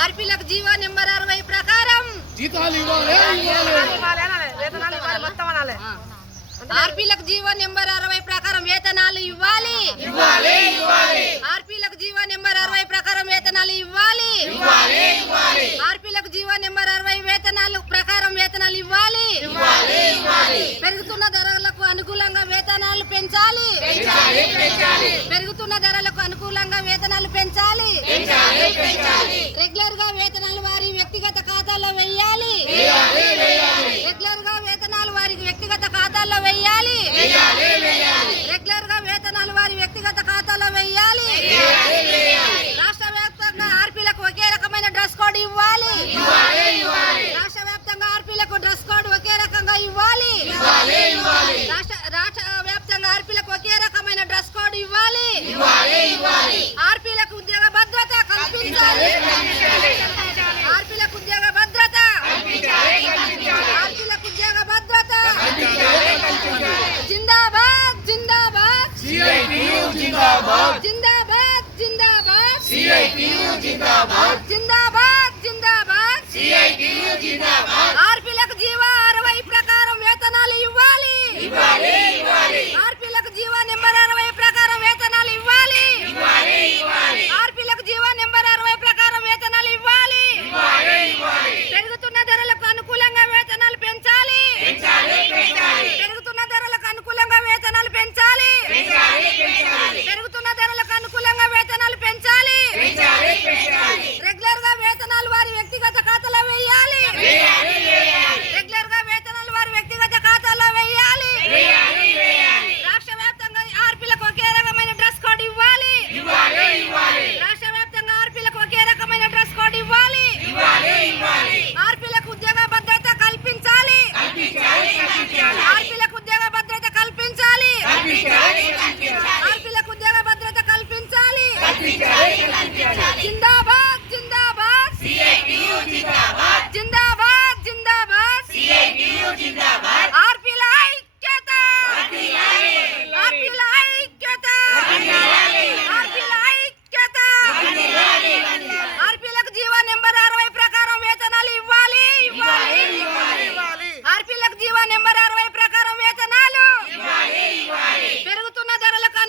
ఆర్పీలకు GO number అరవై ప్రకారం. జీతాలు ఇవ్వాలి ఆర్పీలకు జీవో నెంబర్ అరవై ప్రకారం వేతనాలు ఇవ్వాలి. ఆర్పీలకు జీవో నెంబర్ అరవై ప్రకారం వేతనాలు ఇవ్వాలి. ఆర్పీలకు జీవో నెంబర్ అరవై వేతనాలు ప్రకారం వేతనాలు ఇవ్వాలి. పెరుగుతున్న ధరలకు అనుకూలంగా వేతనాలు పెంచాలి. పెరుగుతున్న ధరలకు అనుకూలంగా వేతనాలు పెంచాలి. जिंदाबाद जिंदाबाद जिंदाबाद सीआईटीयू जिंदाबाद जिंदाबाद जिंदाबाद सीआईटीयू जिंदाबाद పెరుగుతున్న ధరలకు అనుకూలంగా వేతనాలు పెంచాలి. Linda.